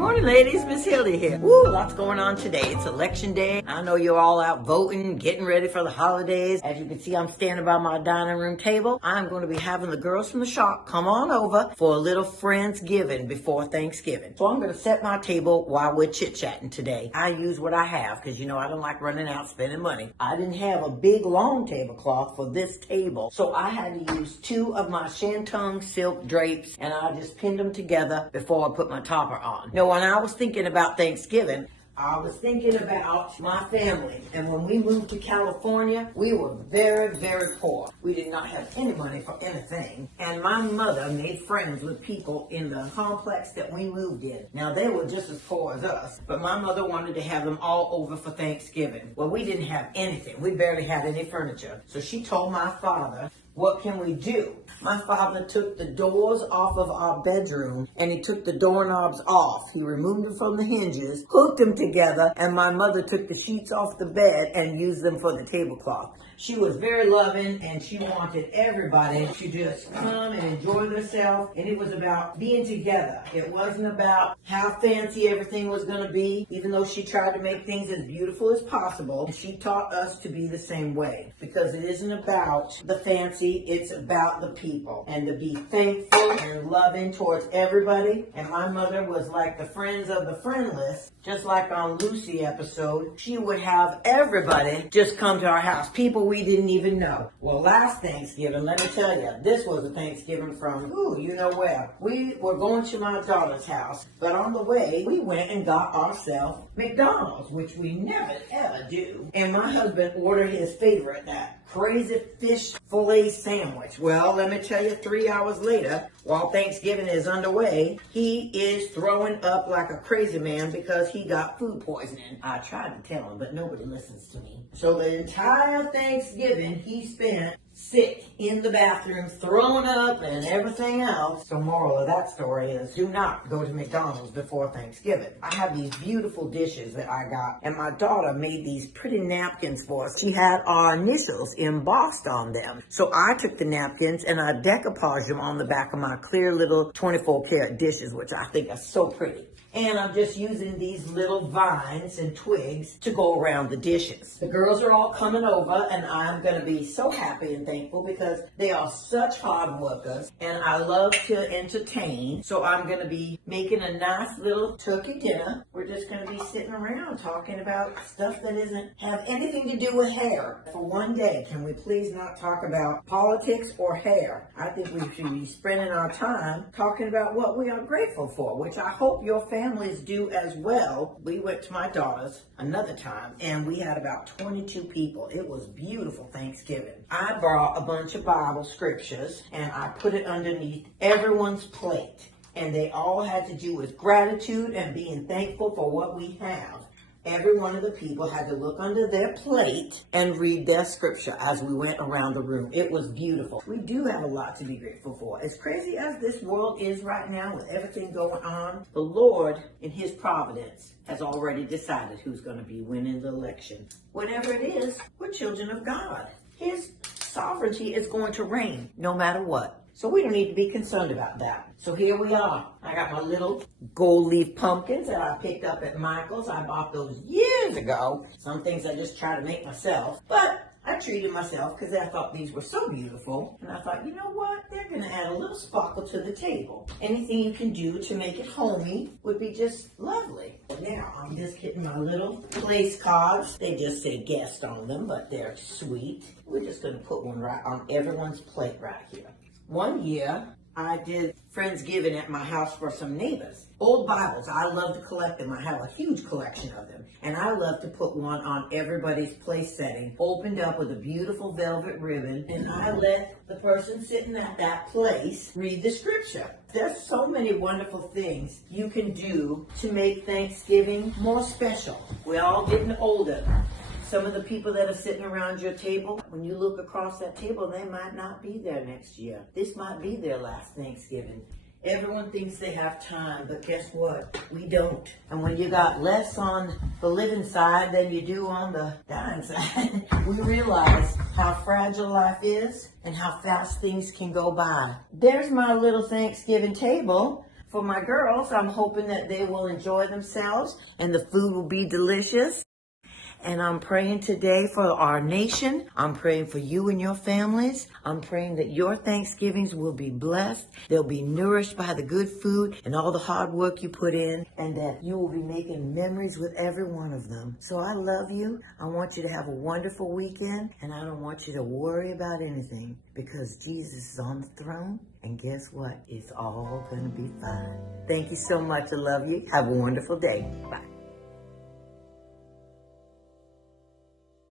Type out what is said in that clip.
morning, ladies. Miss Hildy here. Woo, lots going on today. It's election day. I know you're all out voting, getting ready for the holidays. As you can see, I'm standing by my dining room table. I'm going to be having the girls from the shop come on over for a little Friendsgiving before Thanksgiving. So I'm going to set my table while we're chit-chatting today. I use what I have because, you know, I don't like running out spending money. I didn't have a big, long tablecloth for this table, so I had to use 2 of my shantung silk drapes, and I just pinned them together before I put my topper on. Now, when I was thinking about Thanksgiving, I was thinking about my family. And when we moved to California, we were very, very poor. We did not have any money for anything. And my mother made friends with people in the complex that we moved in. Now, they were just as poor as us, but my mother wanted to have them all over for Thanksgiving. Well, we didn't have anything. We barely had any furniture. So she told my father, what can we do? My father took the doors off of our bedroom and he took the doorknobs off. He removed them from the hinges, hooked them together, and my mother took the sheets off the bed and used them for the tablecloth. She was very loving and she wanted everybody to just come and enjoy themselves. And it was about being together. It wasn't about how fancy everything was going to be, even though she tried to make things as beautiful as possible. And she taught us to be the same way, because it isn't about the fancy, it's about the people. And to be thankful and loving towards everybody. And my mother was like the friends of the friendless. Just like on Lucy episode, she would have everybody just come to our house, people we didn't even know. Well, last Thanksgiving, let me tell you, this was a Thanksgiving from, you know where. We were going to my daughter's house, but on the way, we went and got ourselves McDonald's, which we never, ever do. And my husband ordered his favorite, that crazy fish fillet sandwich. Well, let me tell you, 3 hours later, while Thanksgiving is underway, he is throwing up like a crazy man because he got food poisoning. I tried to tell him, but nobody listens to me. So the entire Thanksgiving he spent sick in the bathroom, throwing up and everything else. So moral of that story is, do not go to McDonald's before Thanksgiving. I have these beautiful dishes that I got, and my daughter made these pretty napkins for us. She had our initials embossed on them. So I took the napkins and I decoupaged them on the back of my clear little 24 karat dishes, which I think are so pretty. And I'm just using these little vines and twigs to go around the dishes. The girls are all coming over, and I'm going to be so happy and thankful because they are such hard workers, and I love to entertain. So I'm going to be making a nice little turkey dinner. We're just going to be sitting around talking about stuff that doesn't have anything to do with hair. For one day, can we please not talk about politics or hair? I think we should be spending our time talking about what we are grateful for, which I hope your families do as well. We went to my daughter's another time and we had about 22 people. It was beautiful Thanksgiving. I brought a bunch of Bible scriptures and I put it underneath everyone's plate. And they all had to do with gratitude and being thankful for what we have. Every one of the people had to look under their plate and read their scripture as we went around the room. It was beautiful. We do have a lot to be grateful for. As crazy as this world is right now with everything going on, the Lord, in his providence, has already decided who's going to be winning the election. Whatever it is, we're children of God. His sovereignty is going to reign no matter what. So we don't need to be concerned about that. So here we are. I got my little gold leaf pumpkins that I picked up at Michael's. I bought those years ago. Some things I just try to make myself. But I treated myself because I thought these were so beautiful. And I thought, you know what? They're going to add a little sparkle to the table. Anything you can do to make it homey would be just lovely. Now, I'm just getting my little place cards. They just say guest on them, but they're sweet. We're just going to put one right on everyone's plate right here. One year, I did Friendsgiving at my house for some neighbors. Old Bibles, I love to collect them. I have a huge collection of them. And I love to put one on everybody's place setting, opened up with a beautiful velvet ribbon. And I let the person sitting at that place read the scripture. There's so many wonderful things you can do to make Thanksgiving more special. We're all getting older. Some of the people that are sitting around your table, when you look across that table, they might not be there next year. This might be their last Thanksgiving. Everyone thinks they have time, but guess what? We don't. And when you got less on the living side than you do on the dying side, we realize how fragile life is and how fast things can go by. There's my little Thanksgiving table For my girls, I'm hoping that they will enjoy themselves and the food will be delicious. And I'm praying today for our nation. I'm praying for you and your families. I'm praying that your Thanksgivings will be blessed. They'll be nourished by the good food and all the hard work you put in, and that you will be making memories with every one of them. So I love you. I want you to have a wonderful weekend, and I don't want you to worry about anything because Jesus is on the throne. And guess what? It's all going to be fine. Thank you so much. I love you. Have a wonderful day. Bye.